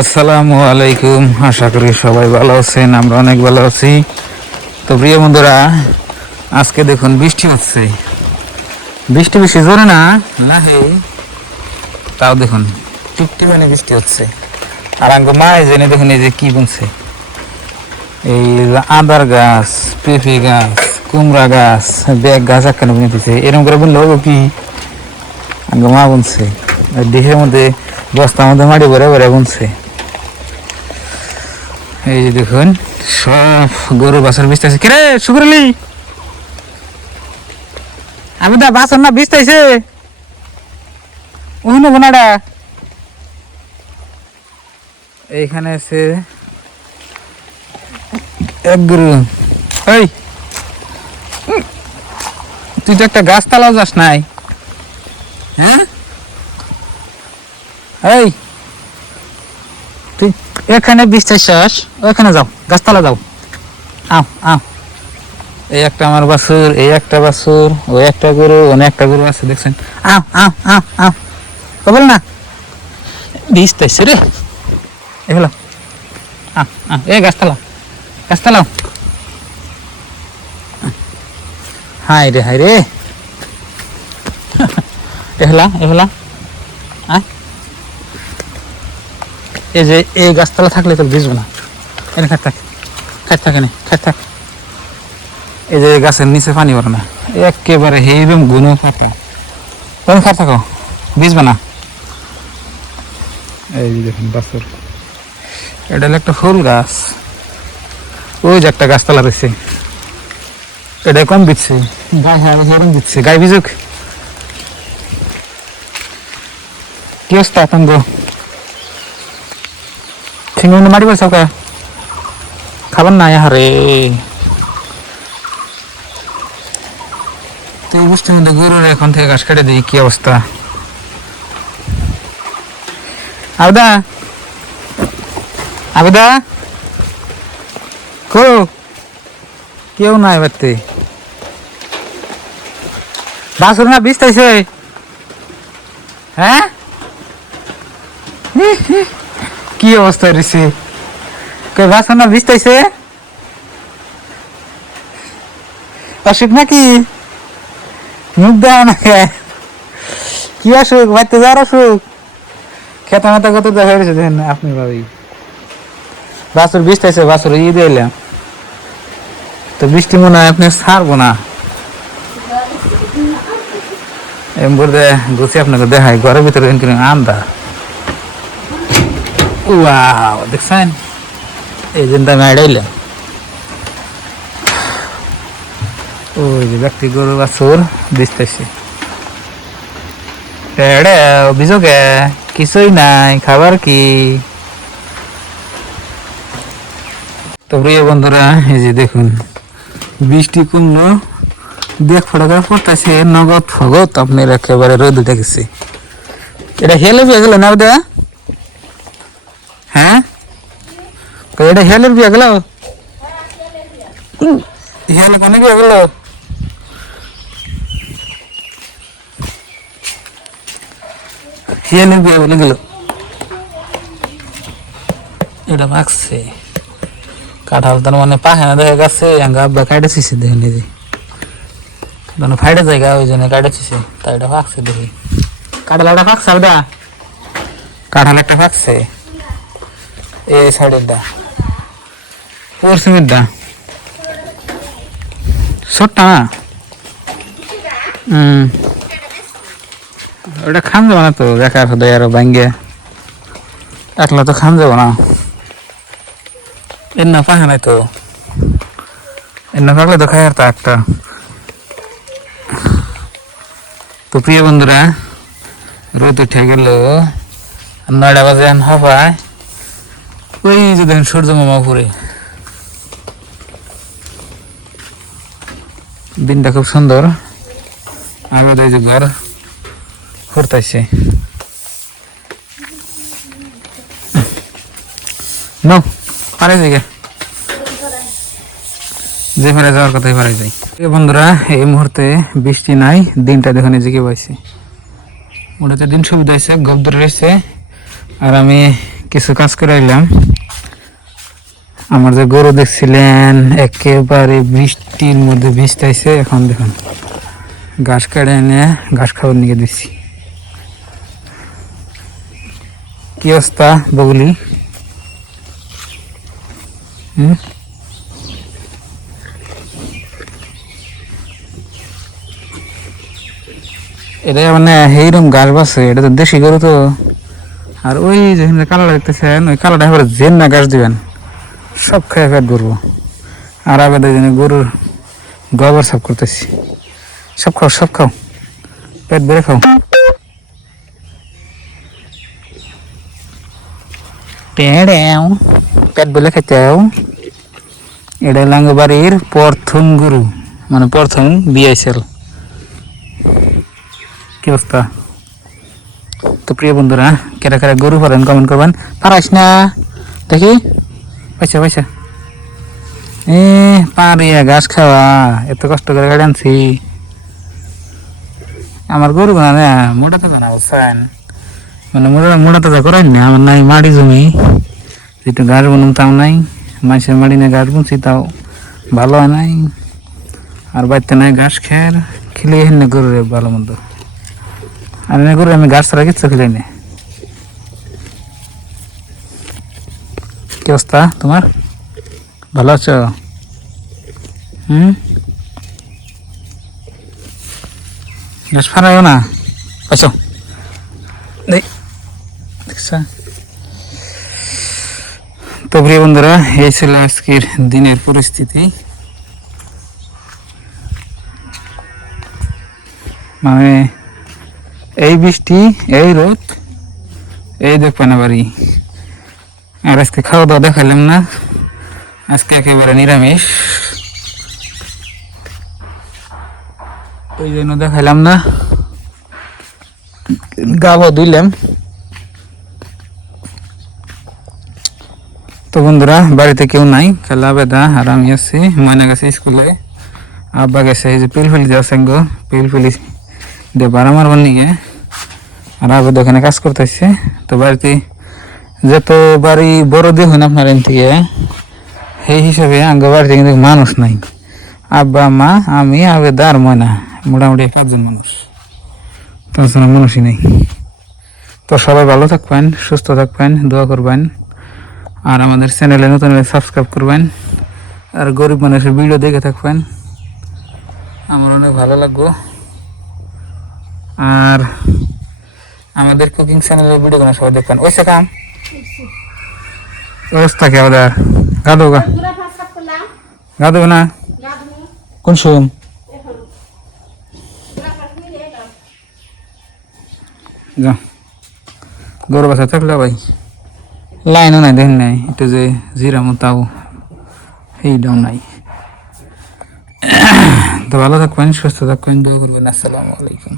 আসসালামু আলাইকুম। আশা করি সবাই ভালো আছেন, আমরা অনেক ভালো আছি। তো প্রিয় বন্ধুরা, আজকে দেখুন বৃষ্টি হচ্ছে। বৃষ্টি বেশি জোরে না, না হে, তাও দেখুন টিপটি মানে বৃষ্টি হচ্ছে। আর আঙ্গ মা জেনে দেখুন এই যে কি বুনছে, এই আদার গাছ, পেঁপে গাছ, কুমড়া গাছ, ব্যাগ গাছ একখানে বুনে দিচ্ছে। এরকম করে বুনলে হবো কি, আঙ্গ মা বুনছে দেহের মধ্যে, বস্তার মধ্যে মাটি ভরে ভরে বুনছে। এই যে দেখুন সব গরু বাছর বিস্তাইছে। কিরে শুক্রলি, আমি দা বাছর না বিস্তাইছে ওখানে বোনাডা। এইখানে আছে এক গরু। এই তুই তো একটা গাছতলাও যাস নাই, হ্যাঁ? এই তুই এখানে বিস্তাইছাস, ওখানে যাও, গাছতলা যাও। আও আও, এই একটা আমার বাছুর, এই একটা বাছুর, ওই একটা গরু, অনেক একটা গরু আছে দেখছেন। আও আও আও আও, বল না বিস্তাইছে রে। এগুলো এই গাছতলা, গাছতলাও। হাই রে হাই রে, এহলা এহলা। এই যে এই গাছতলা থাকলে তো ভিজবো না। এনে খাট থাক, খাট থাক, এনে খাট থাক। এই যে গাছের নিচে পানি পড়ে না, একেবারে হেইরম গুনো ফাঁকা। তুমি খাট থাকো, ভিজবে না। এই যে দেখুন বাছুর, এটা হলো একটা ফুল গাছ। ওই যে একটা গাছতলা রয়েছে, এটা কম দিচ্ছে, গায়ে হেরম দিচ্ছে, গায়ে ভিজুক। কি অবস্থা তঙ্গ, ঠিক মারি বলছ খাবার নাই হারে। তো এই বৃষ্টির মধ্যে গরুর এখন থেকে ঘাস কেটে দিই, কি অবস্থা। আবদা আবদা কো, কেউ নাই বাড়তে। বাসুর না বিস্তাইছে, হ্যাঁ? কি অবস্থা রয়েছে, বাসুর না বিস্তাইছে। অসুখ নাকি, মুখ দেওয়া না কি অসুখ, বাড়তে যাওয়ার অসুখ, খেতা মেতা কত দেখা গেছে দেখেন আপনি ভাবি। বাছুর বৃষ্টাইছে, বাছুর ই দিলাম তো বৃষ্টি মনে হয় আপনি ছাড়বো না। এমবুর গুছি আপনাকে দেখাই, ঘরের ভিতরে আন্দা দেখছেন। এই দিনটা আমি আড়াইলাম, ওই যে ব্যক্তি গরু বাছুর বৃষ্টাইছে। অভিযোগে কিছুই নাই, খাবার কি। তো প্রিয় বন্ধুরা, এই যে দেখুন বৃষ্টি কমলো, দেখ ফটাকা পড়তেছে, নগদ ফগত আপনার একেবারে রোদ উঠে গেছে। এটা হেলে বিয়ে গেল না দা, হ্যাঁ? এটা হেলের বিয়ে গেল, হেলে কোনে বিয়ে গেল। হেলের বিয়ে বলে গেল, এটা ভাগছে কাঁঠাল। তার মানে পাখানা দেখা গেছে, আব্বা কাটেছিস দেখেন, এই যে ফাইটে জায়গা ওই জন্য কাটেছিস, তাই এটা ফাঁকছে দেখি। কাঁঠাল একটা ফাঁকছে, আবদা কাঁঠাল একটা ফাঁকছে, এই সাইডের দা পশ্চিমের দা ছোট্টা না। ওটা খান যাবো না তো, বেকার দেয় আরো ভাঙ্গে, একলা তো খান যাবো না। এর না পাখা নাই তো, এর না পাকলে তো খাই আর তা একটা। তো প্রিয় বন্ধুরা, রোদ উঠে গেল, 9টা বাজে হাফায়। ওই যে দেখেন সূর্য মামা ঘুরে, দিনটা খুব সুন্দর। আগে এই যে ঘর ঘুরতেছে নো পারে জায়গা, যে ফেরে যাওয়ার কথাই পারে যাই। বন্ধুরা, এই মুহূর্তে বৃষ্টি নাই, দিনটা দেখুন জেগে পাইছে। ওটাতে দিন সুবিধা হয়েছে, গব্দর রয়েছে। আর আমি কিছু কাজ করে আইলাম। আমার যে গরু দেখছিলেন একেবারে বৃষ্টির মধ্যে ভিজতেছে, এখন দেখুন ঘাস কেটে এনে ঘাস খাবার নিয়ে দিচ্ছি। কি অবস্থা বগুলি? এটা মানে এইরকম ঘাস বাসে, এটা তো দেশি গরু তো। আর ওই যেখানে কালাটা দেখতেছেন ওই কালাটা এবার জেন না ঘাস দিবেন, সব খেয়ে পেট ভরবো। আর আবার দেখেন গরুর গোবর সাফ করতেছি। সব খাও সব খাও, পেট ভরে খাও। পেট ভরে খাইতেও। এটা লাঙ্গ বাড়ির প্রথম গরু, মানে প্রথম বিআইসেল। কি অবস্থা? তো প্রিয় বন্ধুরা, কেরা কেরা গরু পারেন কমেন্ট করবেন। পারাইস না দেখি, পয়সা পয়সা পারিয়া ঘাস খাওয়া, এত কষ্ট করে গাড়ি আনছি। আমার গরু না মোটা তাজা না বুঝছেন, মানে মোটা তাজা করাই না। আমার নাই মাটি জমি, যেটা ঘাস বুনুম তাও নাই। মানুষের মাটি নিয়ে ঘাস বুনছি তাও ভালো হয় নাই। আর বাড়িতে নাই ঘাস খের খেলে এখানে গরুর ভালো মন্দ। আর এনে গরু আমি ঘাস ছাড়া কিচ্ছু খেলে নে। কি অবস্থা তোমার? ভালো আছো? ঘাস ফারাইও না পাইছো? দেখছা? তো প্রিয় বন্ধুরা, এই ছিল আজকের দিনের পরিস্থিতি। মানে এই বৃষ্টি, এই রোদ, এই দেখবেন বাড়ি। আর আজকে খাওয়া দাওয়া দেখালাম না, আজকে একেবারে নিরামিষ, ওই জন্য দেখাইলাম না। গাবো ধুইলাম। তো বন্ধুরা, বাড়িতে কেউ নাই, খেলা বেদা আর আমি আছি। ময়না গেছে স্কুলে, আব্বা গেছে এই যে পিলফুলি যাচ্ছে গো, পিলফুলি দিয়ে বাড়া মারবার নিয়ে। আর আব্বা দোকানে কাজ করতেছে। তো বাড়িতে যত বাড়ি বড় দিয়ে হয় না আপনার এন থেকে, সেই হিসাবে আঙ্গ বাড়িতে কিন্তু মানুষ নাই। আব্বা মা আমি আবেদা আর ময়না, মোটামুটি 5জন মানুষ, তাছাড়া মানুষই নেই। তো সবাই ভালো থাকবেন, সুস্থ থাকবেন, দোয়া করবেন। আর আমাদের চ্যানেলে নতুন হলে সাবস্ক্রাইব করবেন। আর গরিব মানুষের ভিডিও দেখে থাকবেন, আমার অনেক ভালো লাগবে। আর আমাদের কুকিং চ্যানেলের ভিডিও সবাই দেখবেন। ওই কাম অবস্থা কে আমাদের গাদো গাদো না কোন শুন যা গরু বাসা থাকলে ভাই লাইনও নাই, দেখেন নাই একটু যে জিরা মতাও এইটাও নাই। তো ভালো থাকবেন, সুস্থ থাকবেন, দোয়া করবেন। আসসালামু আলাইকুম।